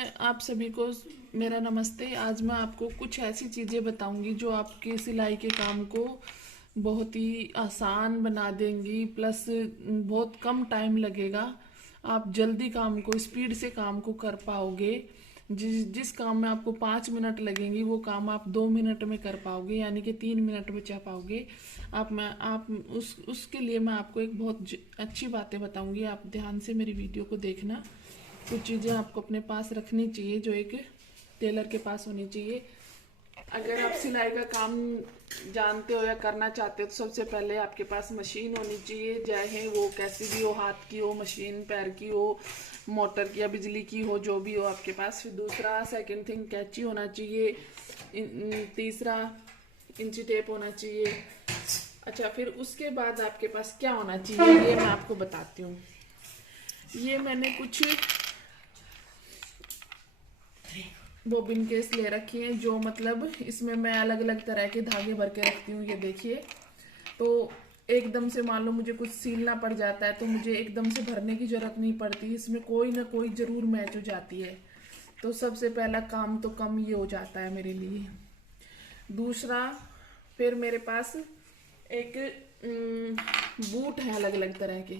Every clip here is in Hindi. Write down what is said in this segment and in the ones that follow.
आप सभी को मेरा नमस्ते। आज मैं आपको कुछ ऐसी चीज़ें बताऊंगी जो आपके सिलाई के काम को बहुत ही आसान बना देंगी, प्लस बहुत कम टाइम लगेगा। आप जल्दी काम को, स्पीड से काम को कर पाओगे। जिस काम में आपको 5 मिनट लगेंगी वो काम आप 2 मिनट में कर पाओगे, यानी कि 3 मिनट में चाह पाओगे। आप उसके लिए मैं आपको एक बहुत अच्छी बातें बताऊंगी। आप ध्यान से मेरी वीडियो को देखना। कुछ चीज़ें आपको अपने पास रखनी चाहिए जो एक टेलर के पास होनी चाहिए। अगर आप सिलाई का काम जानते हो या करना चाहते हो तो सबसे पहले आपके पास मशीन होनी चाहिए, चाहे वो कैसी भी हो, हाथ की हो मशीन, पैर की हो, मोटर की या बिजली की हो, जो भी हो आपके पास। फिर दूसरा सेकंड थिंग कैंची होना चाहिए। तीसरा इंची टेप होना चाहिए। अच्छा, फिर उसके बाद आपके पास क्या होना चाहिए ये मैं आपको बताती हूँ। ये मैंने कुछ बोबिन केस ले रखी है, जो मतलब इसमें मैं अलग अलग तरह के धागे भर के रखती हूँ। ये देखिए, तो एकदम से मान लो मुझे कुछ सीलना पड़ जाता है तो मुझे एकदम से भरने की जरूरत नहीं पड़ती, इसमें कोई ना कोई जरूर मैच हो जाती है। तो सबसे पहला काम तो कम ये हो जाता है मेरे लिए। दूसरा, फिर मेरे पास एक बूट है अलग अलग तरह के।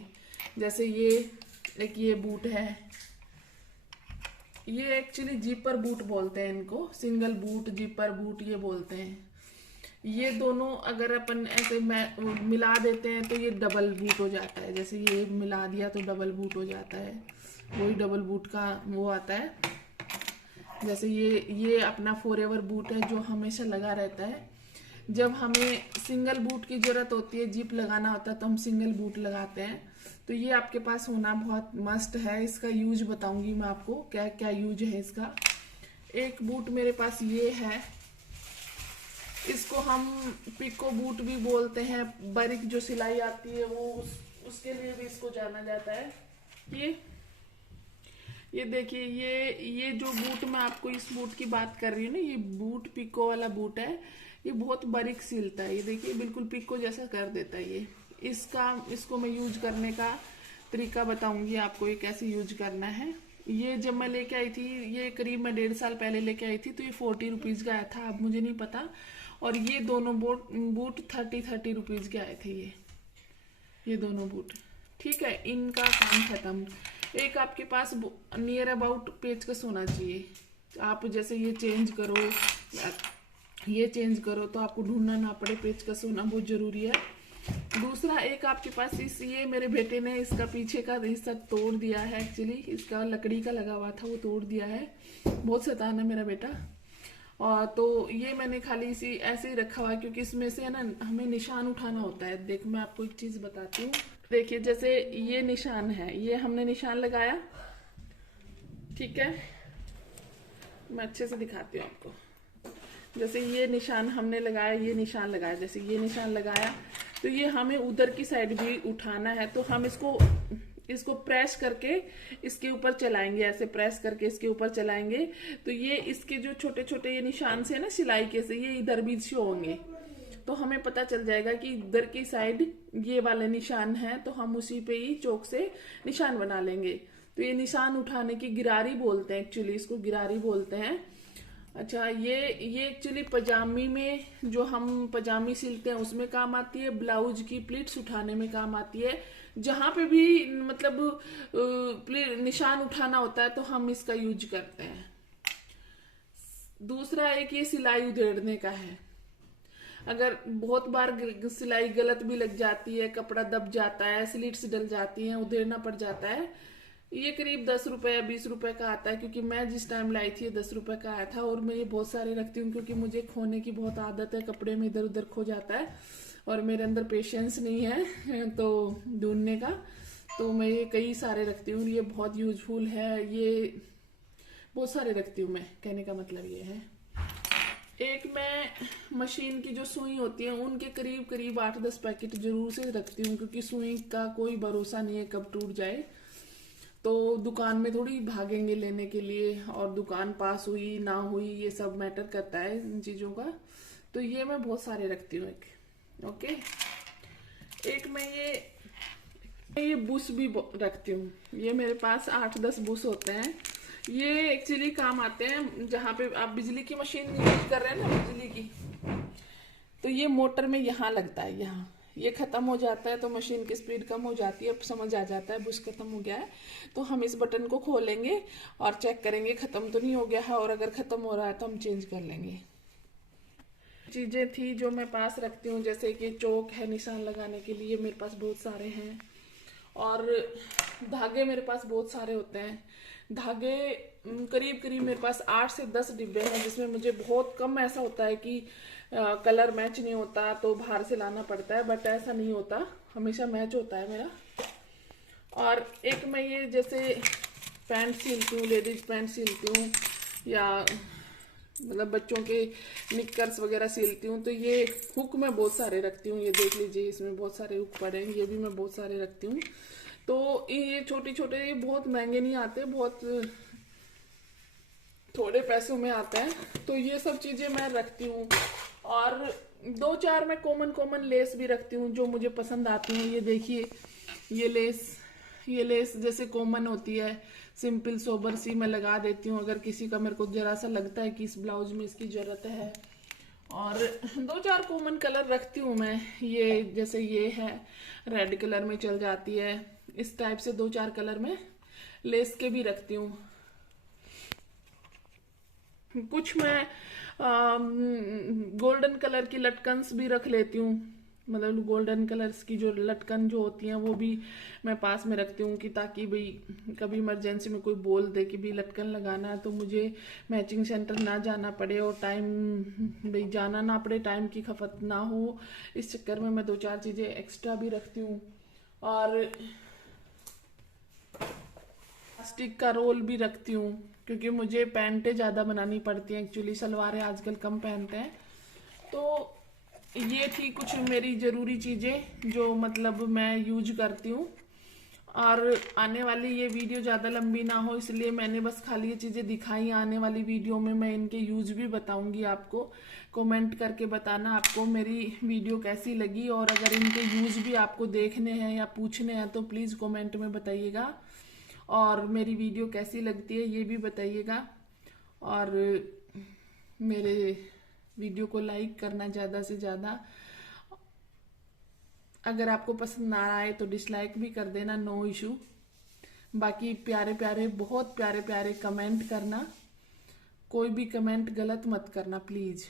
जैसे ये बूट है। ये एक्चुअली जीपर बूट बोलते हैं इनको, सिंगल बूट, जीपर बूट ये बोलते हैं। ये दोनों अगर अपन ऐसे मिला देते हैं तो ये डबल बूट हो जाता है। जैसे ये मिला दिया तो डबल बूट हो जाता है, वही डबल बूट का वो आता है। जैसे ये अपना फॉरएवर बूट है जो हमेशा लगा रहता है। जब हमें सिंगल बूट की जरूरत होती है, जिप लगाना होता है, तो हम सिंगल बूट लगाते हैं। तो ये आपके पास होना बहुत मस्ट है। इसका यूज बताऊंगी मैं आपको, क्या क्या यूज है इसका। एक बूट मेरे पास ये है, इसको हम पिको बूट भी बोलते हैं। बारीक जो सिलाई आती है वो उसके लिए भी इसको जाना जाता है। ये देखिए, ये जो बूट मैं आपको इस बूट की बात कर रही हूँ ना, ये बूट पिको वाला बूट है। ये बहुत बारीक सिलता है। ये देखिए, बिल्कुल पिको जैसा कर देता है ये। इसको मैं यूज करने का तरीका बताऊंगी आपको, ये कैसे यूज करना है। ये जब मैं लेके आई थी, ये करीब मैं 1.5 साल पहले लेके आई थी, तो ये 40 रुपीज का आया था, अब मुझे नहीं पता। और ये दोनों बूट 30 रुपीज के आए थे। ये दोनों बूट ठीक है, इनका काम खत्म। एक आपके पास नियर अबाउट पेचकस होना चाहिए। आप जैसे ये चेंज करो तो आपको ढूंढना ना पड़े, पेचकस होना बहुत जरूरी है। दूसरा, एक आपके पास ये मेरे बेटे ने इसका पीछे का हिस्सा तोड़ दिया है। एक्चुअली इसका लकड़ी का लगा हुआ था, वो तोड़ दिया है। बहुत शैतान है मेरा बेटा। और तो ये मैंने खाली इसी ऐसे ही रखा हुआ है, क्योंकि इसमें से है ना हमें निशान उठाना होता है। देख, मैं आपको एक चीज बताती हूँ। देखिए, जैसे ये निशान है, ये हमने निशान लगाया, ठीक है। मैं अच्छे से दिखाती हूँ आपको। जैसे ये निशान हमने लगाया, ये निशान लगाया, जैसे ये निशान लगाया, तो ये हमें उधर की साइड भी उठाना है। तो हम इसको प्रेस करके इसके ऊपर चलाएंगे, ऐसे प्रेस करके इसके ऊपर चलाएंगे, तो ये इसके जो छोटे छोटे ये निशान से है ना सिलाई के, से ये इधर भी शो होंगे। तो हमें पता चल जाएगा कि इधर की साइड ये वाले निशान है, तो हम उसी पे ही चौक से निशान बना लेंगे। तो ये निशान उठाने की गिरारी बोलते हैं, एक्चुअली इसको गिरारी बोलते हैं। अच्छा, ये एक्चुअली पजामी में, जो हम पजामी सिलते हैं उसमें काम आती है। ब्लाउज की प्लीट्स उठाने में काम आती है। जहां पे भी मतलब निशान उठाना होता है तो हम इसका यूज करते हैं। दूसरा, एक ये सिलाई उधेड़ने का है। अगर बहुत बार सिलाई गलत भी लग जाती है, कपड़ा दब जाता है, स्लिट्स डल जाती हैं, उधेड़ना पड़ जाता है। ये करीब 10 रुपए या 20 रुपए का आता है, क्योंकि मैं जिस टाइम लाई थी 10 रुपए का आया था। और मैं ये बहुत सारे रखती हूँ, क्योंकि मुझे खोने की बहुत आदत है, कपड़े में इधर उधर खो जाता है और मेरे अंदर पेशेंस नहीं है तो ढूंढने का। तो मैं ये कई सारे रखती हूँ, ये बहुत यूजफुल है। ये बहुत सारे रखती हूँ मैं, कहने का मतलब ये है। एक मैं मशीन की जो सुई होती है उनके करीब करीब 8-10 पैकेट जरूर से रखती हूँ, क्योंकि सुई का कोई भरोसा नहीं है कब टूट जाए। तो दुकान में थोड़ी भागेंगे लेने के लिए, और दुकान पास हुई ना हुई ये सब मैटर करता है इन चीजों का। तो ये मैं बहुत सारे रखती हूँ। एक ओके, एक मैं ये बुश भी रखती हूँ। ये मेरे पास 8-10 बुश होते हैं। ये एक्चुअली काम आते हैं जहाँ पे आप बिजली की मशीन यूज कर रहे हैं ना, बिजली की, तो ये मोटर में यहाँ लगता है, यहाँ ये खत्म हो जाता है तो मशीन की स्पीड कम हो जाती है, समझ आ जाता है बुश खत्म हो गया है। तो हम इस बटन को खोलेंगे और चेक करेंगे खत्म तो नहीं हो गया है, और अगर खत्म हो रहा है तो हम चेंज कर लेंगे। चीजें थी जो मैं पास रखती हूँ, जैसे कि चौक है निशान लगाने के लिए, मेरे पास बहुत सारे हैं, और धागे मेरे पास बहुत सारे होते हैं। धागे करीब करीब मेरे पास 8 से 10 डिब्बे हैं, जिसमें मुझे बहुत कम ऐसा होता है कि कलर मैच नहीं होता तो बाहर से लाना पड़ता है, बट ऐसा नहीं होता, हमेशा मैच होता है मेरा। और एक मैं ये जैसे पैंट सिलती हूँ, लेडीज पैंट सिलती हूँ, या मतलब बच्चों के निक्कर्स वगैरह सिलती हूँ, तो ये हुक मैं बहुत सारे रखती हूँ। ये देख लीजिए, इसमें बहुत सारे हुक पड़े हैं, ये भी मैं बहुत सारे रखती हूँ। तो ये छोटे छोटे, ये बहुत महंगे नहीं आते, बहुत थोड़े पैसों में आते हैं, तो ये सब चीजें मैं रखती हूँ। और 2-4 मैं कॉमन लेस भी रखती हूँ जो मुझे पसंद आती हैं। ये देखिए, ये लेस जैसे कॉमन होती है, सिंपल सोबर सी, मैं लगा देती हूँ अगर किसी का मेरे को जरा सा लगता है कि इस ब्लाउज में इसकी जरूरत है। और 2-4 कॉमन कलर रखती हूँ मैं। ये जैसे ये है, रेड कलर में चल जाती है, इस टाइप से 2-4 कलर में लेस के भी रखती हूँ। कुछ मैं गोल्डन कलर की लटकन्स भी रख लेती हूँ, मतलब गोल्डन कलर्स की जो लटकन जो होती हैं वो भी मैं पास में रखती हूँ, कि ताकि भाई कभी इमरजेंसी में कोई बोल दे कि भाई लटकन लगाना है, तो मुझे मैचिंग सेंटर ना जाना पड़े और टाइम भाई जाना ना पड़े, टाइम की खपत ना हो। इस चक्कर में मैं 2-4 चीज़ें एक्स्ट्रा भी रखती हूँ। और प्लास्टिक का रोल भी रखती हूँ, क्योंकि मुझे पैंटें ज़्यादा बनानी पड़ती हैं, एक्चुअली सलवारें आजकल कम पहनते हैं। तो ये थी कुछ मेरी ज़रूरी चीज़ें जो मतलब मैं यूज करती हूँ। और आने वाली ये वीडियो ज़्यादा लंबी ना हो, इसलिए मैंने बस खाली ये चीज़ें दिखाई। आने वाली वीडियो में मैं इनके यूज भी बताऊंगी आपको। कमेंट करके बताना आपको मेरी वीडियो कैसी लगी, और अगर इनके यूज भी आपको देखने हैं या पूछने हैं तो प्लीज़ कमेंट में बताइएगा। और मेरी वीडियो कैसी लगती है ये भी बताइएगा, और मेरे वीडियो को लाइक करना ज़्यादा से ज़्यादा। अगर आपको पसंद ना आए तो डिसलाइक भी कर देना, नो इशू। बाकी प्यारे प्यारे, बहुत प्यारे प्यारे कमेंट करना, कोई भी कमेंट गलत मत करना प्लीज़।